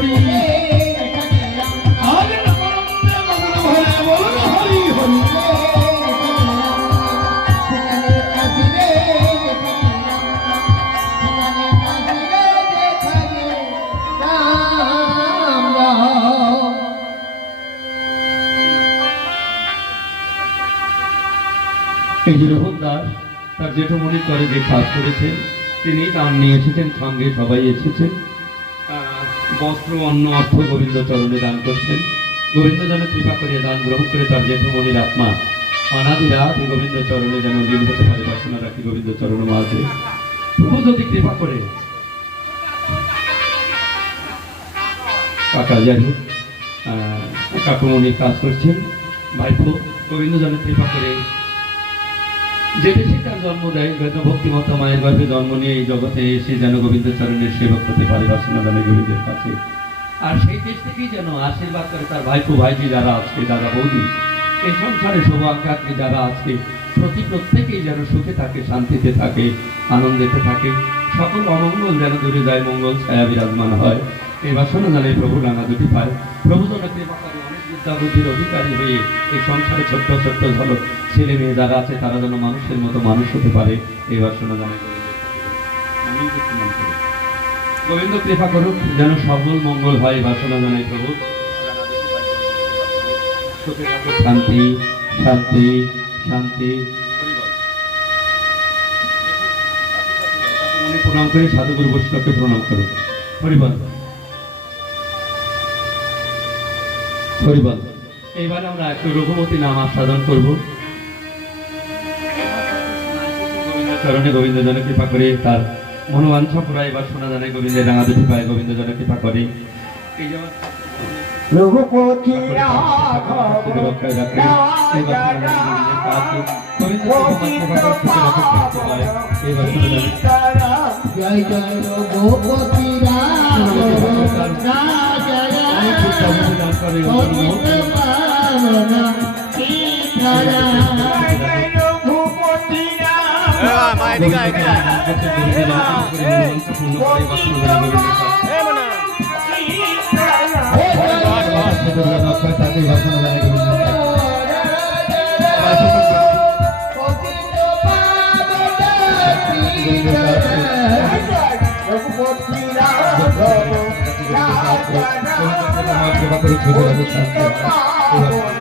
হরি আজ নবরত্নে মগ্ন হয়ে বলুন হরি হরি এই যে রোহন দাস তার জেঠমনির করে যে কাজ করেছেন তিনি দান নিয়ে এসেছেন, সঙ্গে সবাই এসেছেন। বস্ত্র অন্ন অর্থ গোবিন্দ চরণে দান করছেন। গোবিন্দ যেন কৃপা করে দান গ্রহণ করে তার জেঠমনির আত্মা অনাদিরাত গোবিন্দ চরণে যেন লীন হতে পারে। বাসনা রাখি গোবিন্দ চরণ মাঝে প্রভু যদি কৃপা করে। কাকা যাই হোক কাকুমনি কাজ করছেন। ভাইপো গোবিন্দ যেন কৃপা করে যে দেশে তার জন্ম দেয় ভক্তিমতা মায়ের গর্ভে জন্ম নিয়ে এই জগতে এসে যেন গোবিন্দ চরণের সেবক হতে পারে বাসনা দানে গোবিন্দের কাছে। আর সেই দেশ থেকেই যেন আশীর্বাদ করে তার ভাইপো ভাইজি যারা আছে, দাদা বৌদি, এই সংসারে সৌভাগ্যাত্রী যারা আছে প্রত্যেকেই যেন সুখে থাকে, শান্তিতে থাকে, আনন্দেতে থাকে। সকল অমঙ্গল যেন দূরে যায়, মঙ্গল ছায়া বিরাজমান হয়। এই বাসনা জানে প্রভু রাঙা দুটি পায়। প্রভু যেন কৃপা করে অনেক বিদ্যা বুদ্ধির অধিকারী হয়ে এই সংসারে ছোট্ট ছোট্ট ঝলক ছেলে মেয়ে যারা আছে তারা যেন মানুষের মতো মানুষ হতে পারে। এই বাসনা জানে গোবিন্দ কৃপা করুক যেন সকল মঙ্গল হয়। বাসনা জানাই প্রভু শান্তি শান্তি শান্তি। প্রণাম করে সাধুগুরু বৈষ্ণবকে প্রণাম করুন। হরিবল হরিবল। এইবার আমরা একটু রঘুমতী নাম আস্বাদন করব। চরণে গোবিন্দ জন কৃপা করে তার মনোবাঞ্ছা পুরা এবার শোনা জানে গোবিন্দের রাঙা দুটি পায়। গোবিন্দ জন কৃপা করে এই যেমন রঘুপতি জয় জয় রঘুপতি